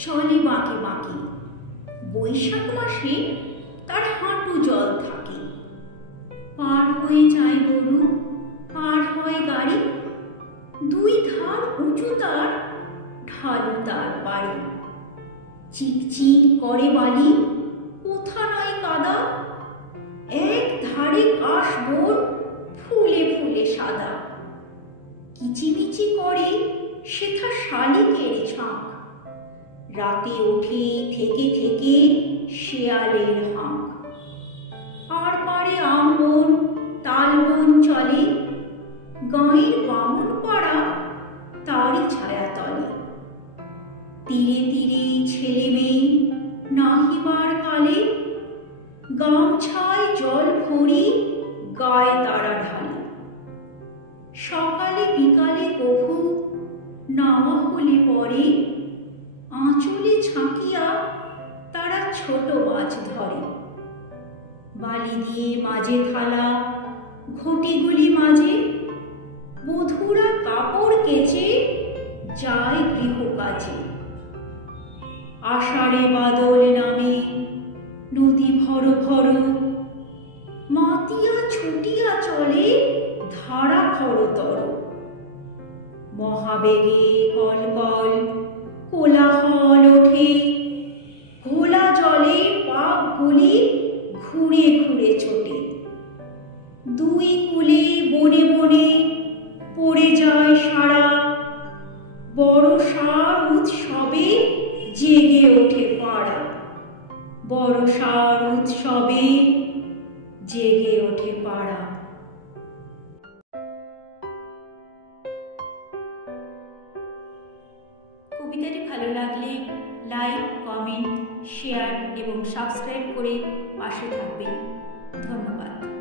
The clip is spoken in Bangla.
চলে বাঁকে বাঁকে বৈশাখ মাসে তার হাঁটু জল থাকে। পার হয়ে যায় গরু, পার হয় গাড়ি। দুই ধার উঁচু তার, ঢালু তার বাড়ি। চিকচিক করে বালি, কোথা নয় কাদা। এক ধারে কাশ বোর, ফুলে ফুলে সাদা। কিচিমিচি করে, সেথা কেড়ে ছাঁক রাতে ওঠে থেকে থেকে শেয়ালের হাঁক আর পারে আমবন তালবন চলে, গাঁয়ের বামুন পাড়া, তারই ছায়া তলে তীরে তীরে ছেলে মেয়ে নাহিবার কালে, গামছায় জল ভরি গায়ে তারা ঢালে। সকালে বিকালে কভু নাওয়া হলে পরে আঁচলে ঝাঁকিয়া তারা ছোট মাছ ধরে। বালি দিয়ে মাঝে থালা, ঘটিগুলি মাঝে। বধুরা কাপড় কেচে যায় গৃহ কাজে আষাঢ়ে বাদল নামে, নদী ভর ভর। মাতিয়া ছুটিয়া চলে ধারা খরতর মহাবেগে কল ঘুরে ঘুরে ছোটে দুই কুলে বনে বনে পড়ে যায় সারা। বড় সার উৎসবে জেগে ওঠে পাড়া। বড় সার উৎসবে জেগে ওঠে পাড়া। কবিতাটি ভালো লাগলে লাইক কমেন্ট শেয়ার এবং সাবস্ক্রাইব করে পাশে থাকবেন। ধন্যবাদ।